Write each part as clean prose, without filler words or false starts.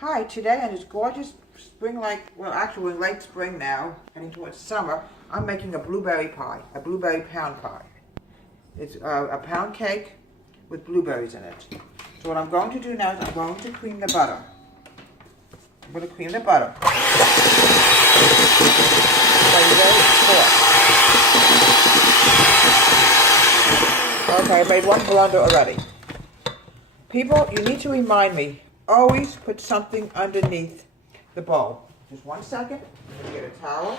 Hi, today on this gorgeous well actually we're in late spring now, heading towards summer, I'm making a blueberry pie, a blueberry pound pie. It's a pound cake with blueberries in it. So what I'm going to do now is I'm going to cream the butter. I'm going to cream the butter. Very soft. Okay, I made one blunder already. People, you need to remind me, always put something underneath the bowl. Just 1 second. I'm going to get a towel.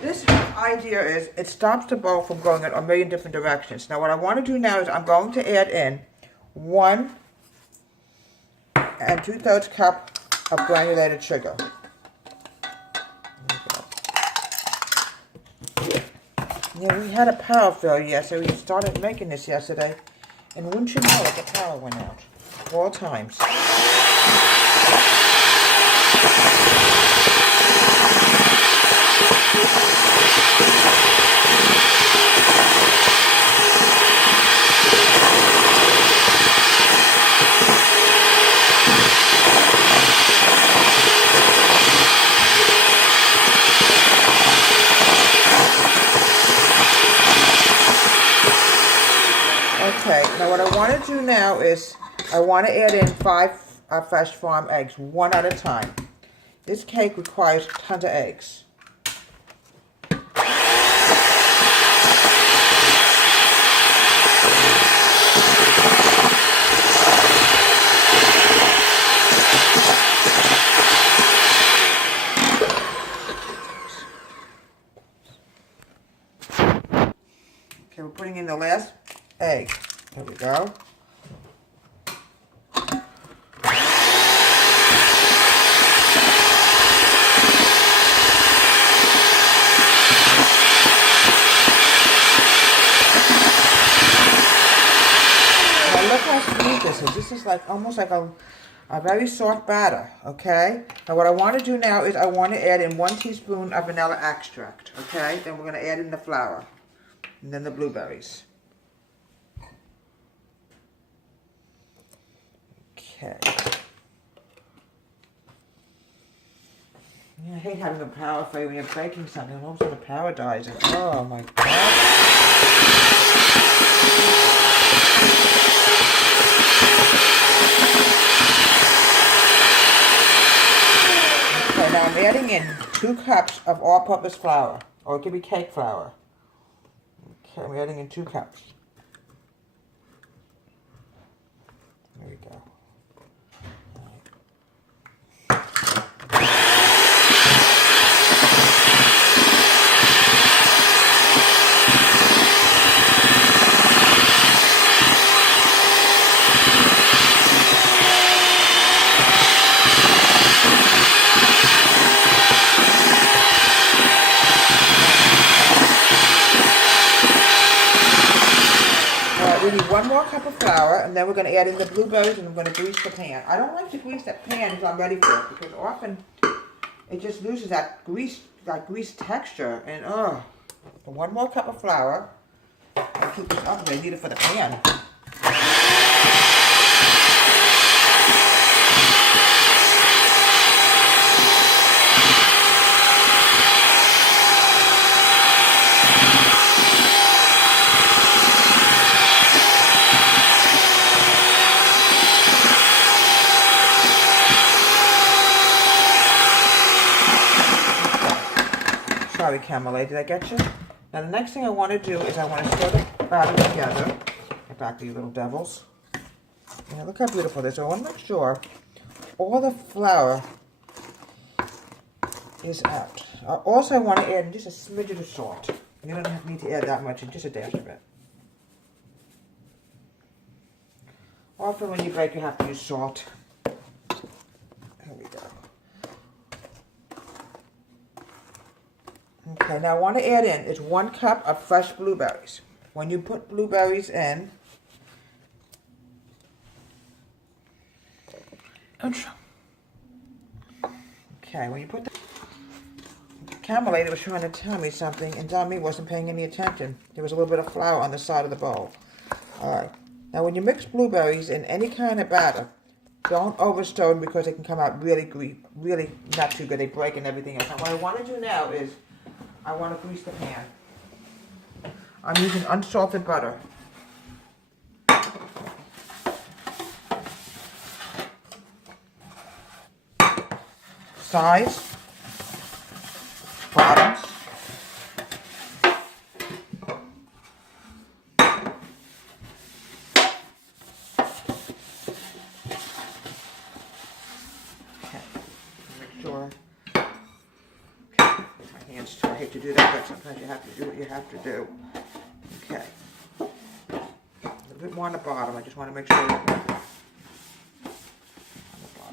This idea is it stops the bowl from going in a million different directions. Now what I want to do now is I'm going to add in 1 2/3 cup of granulated sugar. Yeah, we had a power failure yesterday. We started making this yesterday. And wouldn't you know it, the power went out. All times. Okay, now what I want to do now is I want to add in 5 fresh farm eggs, one at a time. This cake requires tons of eggs. Okay, we're putting in the last egg. There we go. Look how smooth this is. This is like almost like a very soft batter, okay? Now what I want to do now is I want to add in 1 teaspoon of vanilla extract, okay? Then we're going to add in the flour and then the blueberries. Okay. Yeah, I hate having a power failure when you're baking something and all of a sudden the power dies. Oh my God. Okay, now I'm adding in 2 cups of all-purpose flour, or it could be cake flour. Okay, I'm adding in 2 cups. There we go. We need 1 more cup of flour, and then we're going to add in the blueberries, and I'm going to grease the pan. I don't like to grease that pan until I'm ready for it, because often it just loses that grease texture. And oh, 1 more cup of flour. I'll keep this up. I need it for the pan. Sorry, camera lady, did I get you? Now the next thing I want to do is I want to stir the batter together. Get back to you little devils. Yeah, look how beautiful this is. I want to make sure all the flour is out. Also, I want to add just a smidgen of salt. You don't need to add that much, just a dash of it. Often when you bake, you have to use salt. There we go. Okay, now I want to add in is 1 cup of fresh blueberries. When you put blueberries in, okay, when you put the camera lady was trying to tell me something, and Dummy wasn't paying any attention. There was a little bit of flour on the side of the bowl. All right. Now, when you mix blueberries in any kind of batter, Don't overstir them because they can come out really not too good. They break and everything else. And what I want to do now is I want to grease the pan. I'm using unsalted butter. Sides, bottoms, okay, make sure, okay, my hands too, I hate to do that, but sometimes you have to do what you have to do, okay, a little bit more on the bottom, I just want to make sure, on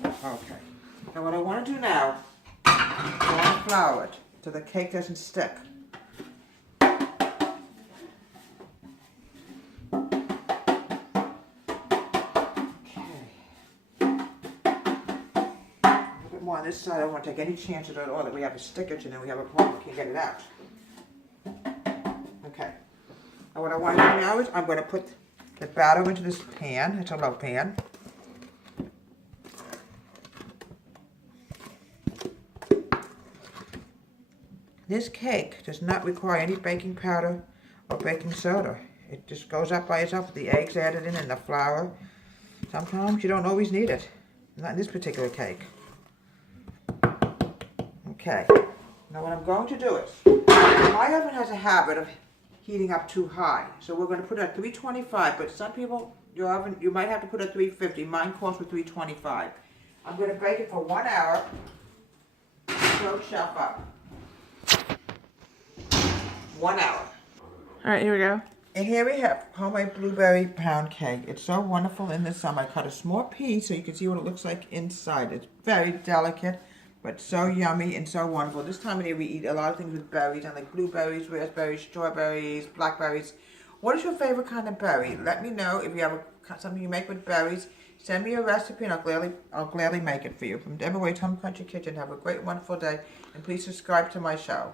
the bottom, okay. Now what I want to do now, I want to flour it so the cake doesn't stick. On this side, I don't want to take any chances at all that we have a stickage and then we have a problem, we can't get it out. Okay. Now what I want to do now is I'm going to put the batter into this pan. It's a low pan. This cake does not require any baking powder or baking soda. It just goes up by itself with the eggs added in and the flour. Sometimes you don't always need it. Not in this particular cake. Okay, now what I'm going to do is, my oven has a habit of heating up too high, so we're going to put it at 325, but some people, your oven, you might have to put it at 350, mine calls for 325. I'm going to bake it for 1 hour, slow shelf up. 1 hour. Alright, here we go. And here we have homemade blueberry pound cake. It's so wonderful in the summer. I cut a small piece so you can see what it looks like inside. It's very delicate, but so yummy and so wonderful. This time of year we eat a lot of things with berries. I like blueberries, raspberries, strawberries, blackberries. What is your favorite kind of berry? Let me know if you have something you make with berries. Send me a recipe and I'll gladly make it for you. From Deborah Waite's Home Country Kitchen, have a great, wonderful day. And please subscribe to my show.